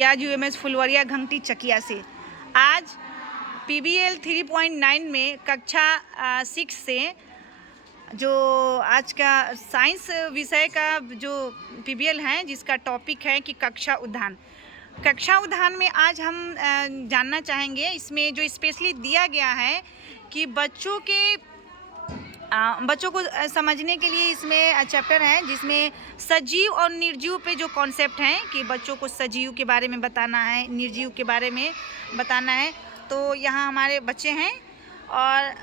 आज यूएमएस फुलवरिया घंटी चकिया से आज पीबीएल 3.9 में कक्षा 6 से जो आज का साइंस विषय का जो पीबीएल है, जिसका टॉपिक है कि कक्षा उद्यान में आज हम जानना चाहेंगे। इसमें जो स्पेशली दिया गया है कि बच्चों को समझने के लिए इसमें चैप्टर है, जिसमें सजीव और निर्जीव पे जो कॉन्सेप्ट हैं कि बच्चों को सजीव के बारे में बताना है, निर्जीव के बारे में बताना है। तो यहाँ हमारे बच्चे हैं और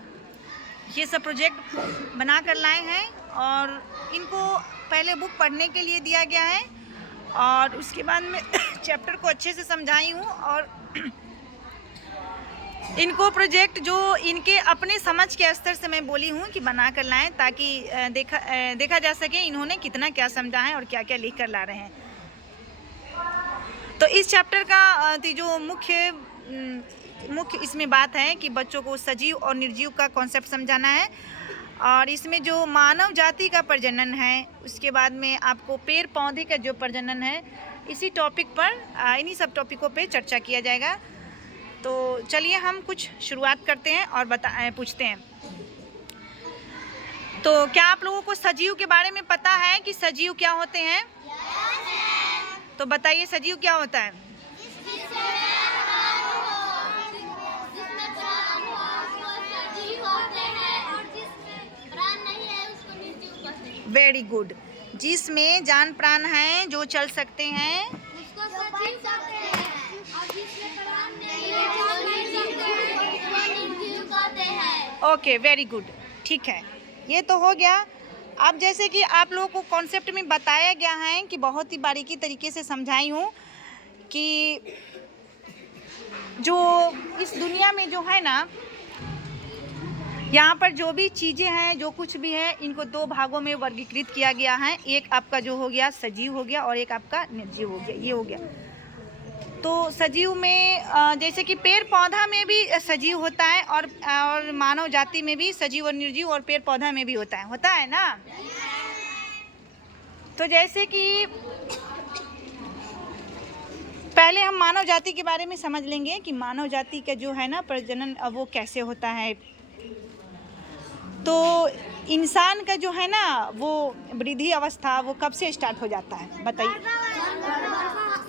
ये सब प्रोजेक्ट बना कर लाए हैं और इनको पहले बुक पढ़ने के लिए दिया गया है और उसके बाद में चैप्टर को अच्छे से समझाई हूँ और इनको प्रोजेक्ट जो इनके अपने समझ के स्तर से मैं बोली हूँ कि बना कर लाएं, ताकि देखा जा सके इन्होंने कितना क्या समझा है और क्या क्या लिख कर ला रहे हैं। तो इस चैप्टर का जो मुख्य इसमें बात है कि बच्चों को सजीव और निर्जीव का कॉन्सेप्ट समझाना है और इसमें जो मानव जाति का प्रजनन है, उसके बाद में आपको पेड़ पौधे का जो प्रजनन है, इसी टॉपिक पर इन्हीं सब टॉपिकों पे चर्चा किया जाएगा। तो चलिए हम कुछ शुरुआत करते हैं और पूछते हैं। तो क्या आप लोगों को सजीव के बारे में पता है कि सजीव क्या होते हैं? तो बताइए सजीव क्या होता है? Very good. जिसमें जान प्राण है, जो चल सकते हैं, उसको सजीव कहते हैं। और जिसमें प्राण नहीं है, जो नहीं सकते हैं, उसको निर्जीव कहते हैं। ओके, वेरी गुड, ठीक है, ये तो हो गया। अब जैसे कि आप लोगों को कॉन्सेप्ट में बताया गया है कि बहुत ही बारीकी तरीके से समझाई हूँ कि जो इस दुनिया में जो है ना, यहाँ पर जो भी चीज़ें हैं, जो कुछ भी है, इनको दो भागों में वर्गीकृत किया गया है। एक आपका जो हो गया सजीव हो गया और एक आपका निर्जीव हो गया, ये हो गया। तो सजीव में जैसे कि पेड़ पौधा में भी सजीव होता है और मानव जाति में भी सजीव और निर्जीव और पेड़ पौधा में भी होता है ना। तो जैसे कि पहले हम मानव जाति के बारे में समझ लेंगे कि मानव जाति का जो है ना प्रजनन, वो कैसे होता है। तो इंसान का जो है ना वो वृद्धि अवस्था वो कब से स्टार्ट हो जाता है बताइए?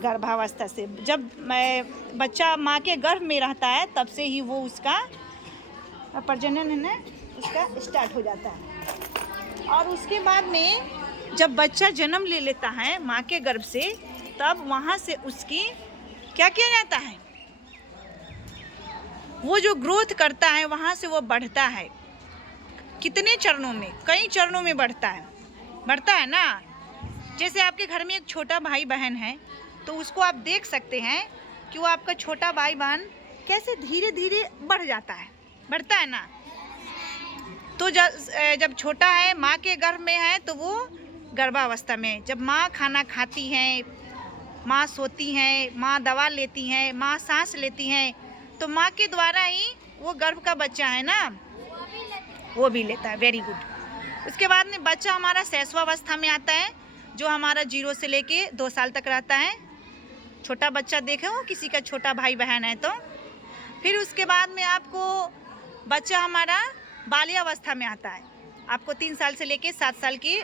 गर्भावस्था से। जब बच्चा माँ के गर्भ में रहता है तब से ही वो उसका प्रजनन है ना, उसका स्टार्ट हो जाता है। और उसके बाद में जब बच्चा जन्म ले लेता है माँ के गर्भ से, तब वहाँ से उसकी क्या किया जाता है, वो जो ग्रोथ करता है वहाँ से वो बढ़ता है। कितने चरणों में? कई चरणों में बढ़ता है ना। जैसे आपके घर में एक छोटा भाई बहन है तो उसको आप देख सकते हैं कि वो आपका छोटा भाई बहन कैसे धीरे धीरे बढ़ता है ना। तो जब छोटा है माँ के गर्भ में है तो वो गर्भावस्था में, जब माँ खाना खाती है, माँ सोती है, माँ दवा लेती है, माँ सांस लेती है, तो माँ के द्वारा ही वो गर्भ का बच्चा है ना, वो भी लेता है। Very good. उसके बाद में बच्चा हमारा शैशवावस्था में आता है, जो हमारा 0 से लेके 2 साल तक रहता है। छोटा बच्चा देखे हो किसी का छोटा भाई बहन है तो। फिर उसके बाद में आपको बच्चा हमारा बाल्यावस्था में आता है, आपको 3 साल से लेके 7 साल की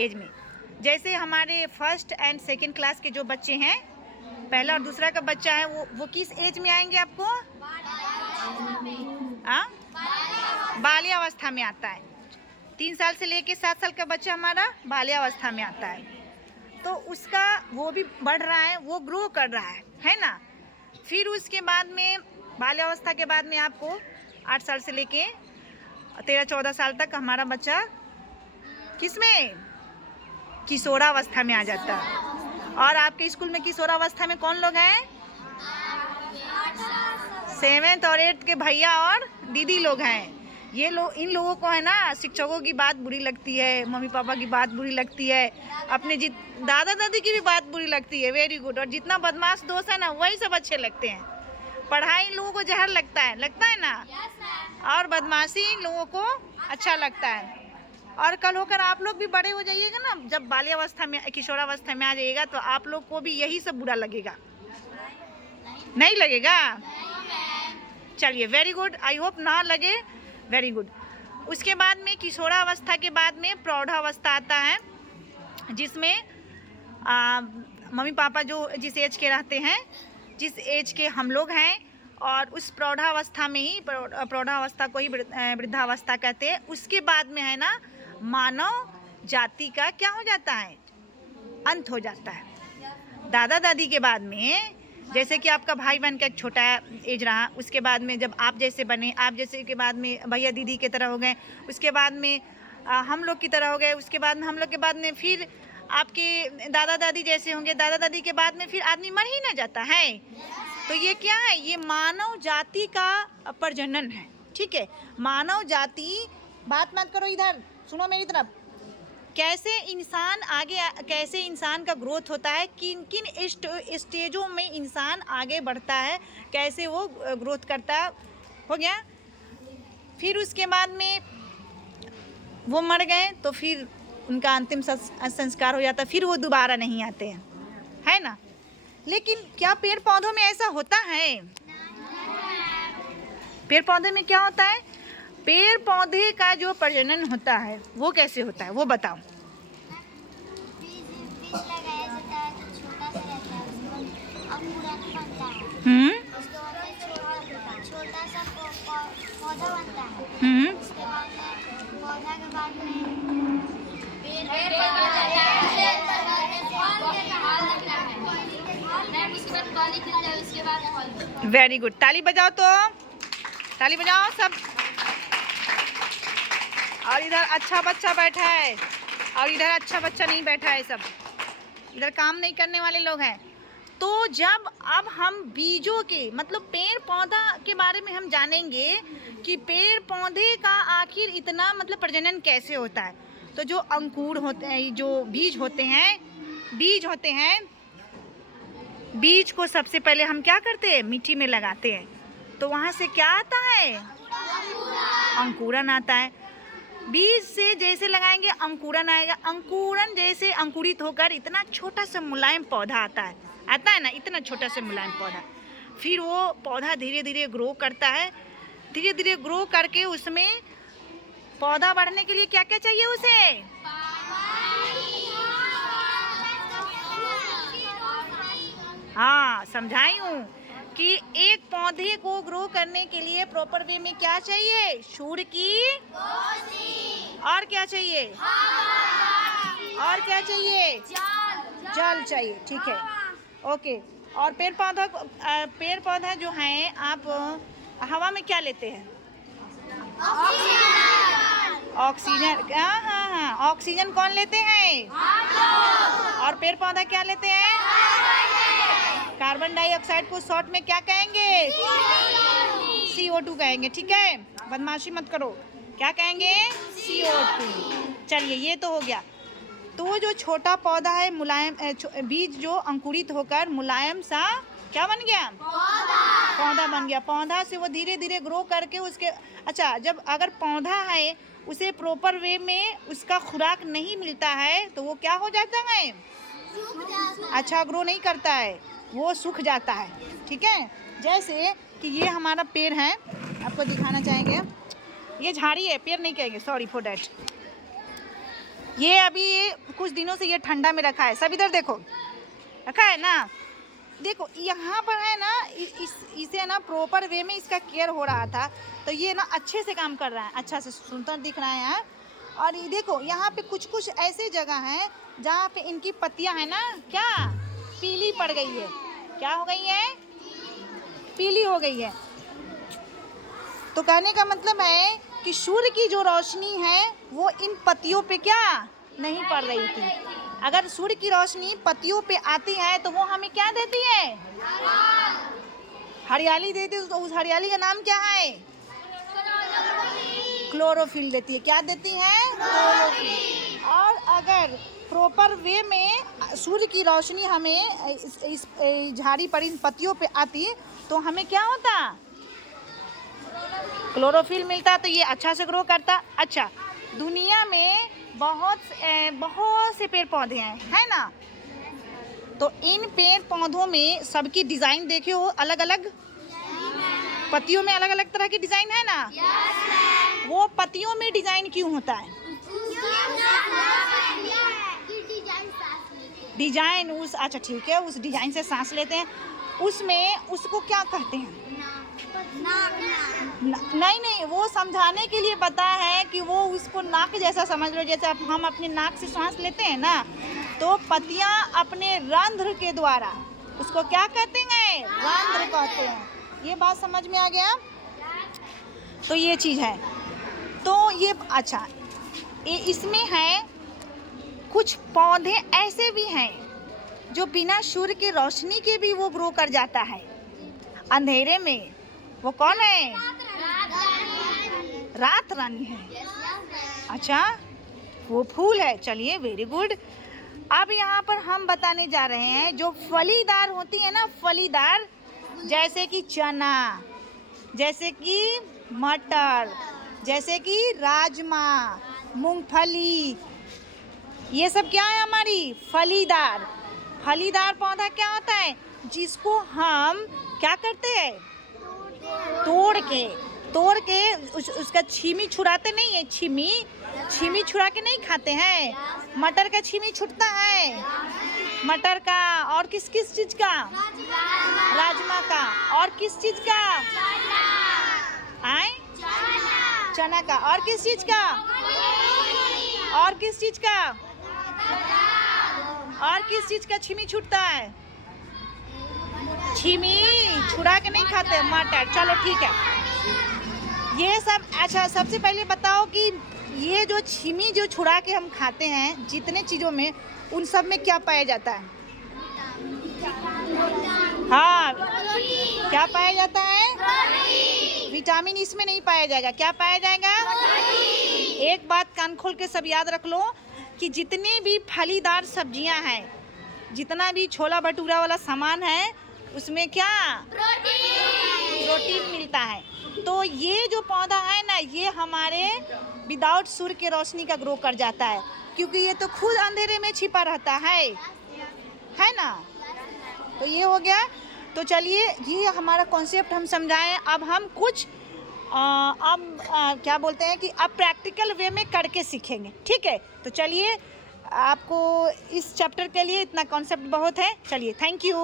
एज में। जैसे हमारे फर्स्ट एंड सेकेंड क्लास के जो बच्चे हैं, पहला और दूसरा का बच्चा है, वो किस एज में आएंगे आपको? बाल्यावस्था में आता है। 3 साल से लेके 7 साल का बच्चा हमारा बाल्यावस्था में आता है। तो उसका वो भी बढ़ रहा है, वो ग्रो कर रहा है ना। फिर उसके बाद में बाल्यावस्था के बाद में आपको 8 साल से लेके 13-14 साल तक हमारा बच्चा किसमें? किशोरावस्था में आ जाता है। और आपके स्कूल में किशोरावस्था में कौन लोग हैं? 7th और 8th के भैया और दीदी लोग हैं। ये लोग, इन लोगों को है ना शिक्षकों की बात बुरी लगती है, मम्मी पापा की बात बुरी लगती है, अपने दादा दादी की भी बात बुरी लगती है। Very good. और जितना बदमाश दोस्त है ना वही सब अच्छे लगते हैं। पढ़ाई इन लोगों को जहर लगता है ना। और बदमाशी इन लोगों को अच्छा लगता है। और कल होकर आप लोग भी बड़े हो जाइएगा ना, जब बाल्यावस्था में किशोरावस्था में आ जाइएगा तो आप लोग को भी यही सब बुरा लगेगा। नहीं लगेगा? चलिए, वेरी गुड, आई होप ना लगे, वेरी गुड। उसके बाद में किशोरावस्था के बाद में प्रौढ़ावस्था आता है, जिसमें मम्मी पापा जो जिस एज के रहते हैं, जिस एज के हम लोग हैं, और उस प्रौढ़ावस्था में ही, प्रौढ़ावस्था को ही वृद्धावस्था कहते हैं। उसके बाद में है ना, मानव जाति का क्या हो जाता है? अंत हो जाता है। दादा दादी के बाद में, जैसे कि आपका भाई बहन का एक छोटा एज रहा, उसके बाद में जब आप जैसे बने, आप जैसे के बाद में भैया दीदी की तरह हो गए, उसके बाद में हम लोग की तरह हो गए, उसके बाद में हम लोग के बाद में फिर आपके दादा दादी जैसे होंगे, दादा दादी के बाद में फिर आदमी मर ही ना जाता है। तो ये क्या है? ये मानव जाति का प्रजनन है, ठीक है। मानव जाति, बात मत करो, इधर सुनो मेरी तरफ। कैसे इंसान आगे, कैसे इंसान का ग्रोथ होता है, किन किन स्टेजों में इंसान आगे बढ़ता है, कैसे वो ग्रोथ करता है, हो गया। फिर उसके बाद में वो मर गए तो फिर उनका अंतिम संस्कार हो जाता है, फिर वो दोबारा नहीं आते हैं, है ना। लेकिन क्या पेड़ पौधों में ऐसा होता है? पेड़ पौधे में क्या होता है? पेड़ पौधे का जो प्रजनन होता है वो कैसे होता है, वो बताओ। बीज लगाया जाता है तो छोटा सा रहता है, उसको अंकुरन बनता है, उसके बाद में छोटा सा पौधा बनता है, उसके बाद में पौधा के बाद में पेड़ उसके बाद। वेरी गुड, ताली बजाओ तो, ताली बजाओ सब। और इधर अच्छा बच्चा बैठा है, और इधर अच्छा बच्चा नहीं बैठा है, सब इधर काम नहीं करने वाले लोग हैं। तो जब अब हम बीजों के, मतलब पेड़ पौधा के बारे में हम जानेंगे कि पेड़ पौधे का आखिर इतना मतलब प्रजनन कैसे होता है। तो जो अंकुर होते हैं, जो बीज होते हैं, बीज को सबसे पहले हम क्या करते हैं? मिट्टी में लगाते हैं, तो वहाँ से क्या आता है? अंकुरन आता है। बीज से जैसे लगाएंगे अंकुरन आएगा, अंकुरन जैसे अंकुरित होकर इतना छोटा सा मुलायम पौधा आता है ना, इतना छोटा सा मुलायम पौधा। फिर वो पौधा धीरे धीरे ग्रो करता है, धीरे धीरे ग्रो करके उसमें पौधा बढ़ने के लिए क्या क्या चाहिए उसे? हाँ, समझाई हूँ कि एक पौधे को ग्रो करने के लिए प्रॉपर वे में क्या चाहिए? सूर्य की रोशनी। और क्या चाहिए? और क्या चाहिए? जल चाहिए, ठीक है, ओके। और पेड़ पौधा जो है, आप हवा में क्या लेते हैं? ऑक्सीजन। हाँ, ऑक्सीजन कौन लेते हैं? और पेड़ पौधा क्या लेते हैं? कार्बन डाइऑक्साइड को शॉर्ट में क्या कहेंगे? CO2 कहेंगे, ठीक है, बदमाशी मत करो। क्या कहेंगे? CO2। चलिए, ये तो हो गया। तो जो छोटा पौधा है, मुलायम बीज जो अंकुरित होकर मुलायम सा क्या बन गया? पौधा बन गया। पौधा से वो धीरे धीरे ग्रो करके उसके, अच्छा, जब अगर पौधा है उसे प्रॉपर वे में उसका खुराक नहीं मिलता है तो वो क्या हो जाता है? अच्छा ग्रो नहीं करता है, वो सूख जाता है, ठीक है। जैसे कि ये हमारा पेड़ है, आपको दिखाना चाहेंगे। ये झाड़ी है, पेड़ नहीं कहेंगे, सॉरी फॉर डैट। ये अभी कुछ दिनों से ये ठंडा में रखा है, सब इधर देखो, रखा है ना। देखो यहाँ पर है ना, इसे ना प्रॉपर वे में इसका केयर हो रहा था, तो ये ना अच्छे से काम कर रहा है, अच्छा से सुंदर दिख रहा है यहाँ। और ये देखो यहाँ पे कुछ कुछ ऐसे जगह हैं जहाँ पे इनकी पत्तियाँ है ना, क्या पीली पड़ गई है, क्या हो गई है? पीली हो गई है। तो कहने का मतलब है कि सूर्य की जो रोशनी है वो इन पत्तियों पे क्या नहीं पड़ रही थी। अगर सूर्य की रोशनी पत्तियों पे आती है तो वो हमें क्या देती है? हरियाली देती है। तो उस हरियाली का नाम क्या है? क्लोरोफिल देती है। क्या देती है? क्लोरोफिल। और अगर प्रॉपर वे में सूर्य की रोशनी हमें इस झाड़ी पर इन पत्तियों पे आती तो हमें क्या होता? क्लोरोफिल मिलता, तो ये अच्छा से ग्रो करता। अच्छा, दुनिया में बहुत से पेड़ पौधे हैं, है ना। तो इन पेड़ पौधों में सबकी डिजाइन देखे हो अलग अलग, पत्तियों में अलग अलग तरह की डिजाइन है ना। वो पत्तियों में डिजाइन क्यों होता है? डिजाइन उस, अच्छा ठीक है, उस डिजाइन से सांस लेते हैं, उसमें उसको क्या कहते हैं? नहीं नहीं, वो समझाने के लिए बताया है कि वो उसको नाक जैसा समझ लो। जैसे हम अपने नाक से सांस लेते हैं ना, तो पत्तियां अपने रंध्र के द्वारा उसको क्या कहते हैं? रंध्र कहते हैं। ये बात समझ में आ गया? तो ये चीज़ है। तो ये अच्छा, इसमें है कुछ पौधे ऐसे भी हैं जो बिना सूर्य की रोशनी के भी वो ग्रो कर जाता है अंधेरे में। वो कौन है? रात रानी है। अच्छा, वो फूल है। चलिए, वेरी गुड। अब यहाँ पर हम बताने जा रहे हैं जो फलीदार होती है ना, फलीदार, जैसे कि चना, जैसे कि मटर, जैसे कि राजमा, मूंगफली, ये सब क्या है? हमारी फलीदार। फलीदार पौधा क्या होता है? जिसको हम क्या करते हैं? तोड़ के उसका छीमी छुड़ाते नहीं है। छीमी छुड़ा के नहीं खाते हैं। मटर का छीमी छुटता है, मटर का। और किस किस चीज का? राजमा का। और किस चीज का? आए? चना का। और किस चीज का? और किस चीज का? और किस चीज का छीमी छूटता है? छीमी छुड़ा के नहीं खाते, मटर। चलो ठीक है, ये सब। अच्छा, सबसे पहले बताओ कि ये जो छीमी जो छुड़ा के हम खाते हैं जितने चीज़ों में, उन सब में क्या पाया जाता है? हाँ, क्या पाया जाता है? विटामिन इसमें नहीं पाया जाएगा। क्या पाया जाएगा? एक बात कान खोल के सब याद रख लो कि जितनी भी फलीदार सब्जियां हैं, जितना भी छोला भटूरा वाला सामान है, उसमें क्या? प्रोटीन मिलता है। तो ये जो पौधा है ना, ये हमारे विदाउट सूर्य के रोशनी का ग्रो कर जाता है, क्योंकि ये तो खुद अंधेरे में छिपा रहता है ना। तो ये हो गया। तो चलिए, ये हमारा कॉन्सेप्ट हम समझाएं। अब हम कुछ क्या बोलते हैं कि अब प्रैक्टिकल वे में करके सीखेंगे, ठीक है? तो चलिए, आपको इस चैप्टर के लिए इतना कॉन्सेप्ट बहुत है। चलिए, थैंक यू।